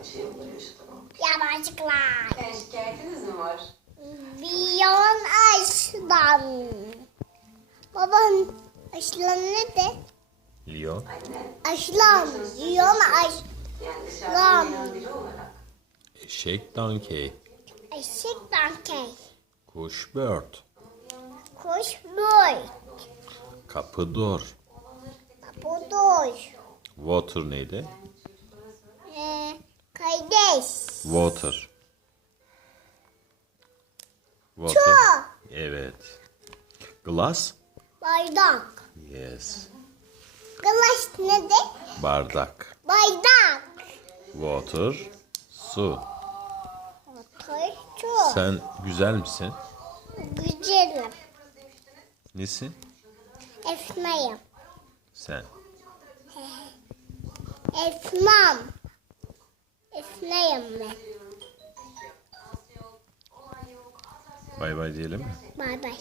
aynı şeyi onlar yaşatamam. Yabancılar. Yani şikayetiniz mi var? Biyon aşıdan. Baban aşılan ne de? Lion. Anne. Aşılan. Biyon aş. Yani Lan. dışarıdan gelen biri olarak. Eşek donkey. Eşek donkey. Kuş bird. Kuş boy. Kapı door. Kapudur. Water neydi? Kardeş. Water. Water. Çok. Evet. Glass? Bardak. Yes. Glass ne de? Bardak. Bardak. Water. Su. Otur çok. Sen güzel misin? Güzelim. Nesin? Esmayım. Sen. Esmam. Esmayım ben. Bay bay diyelim mi? Bay bay.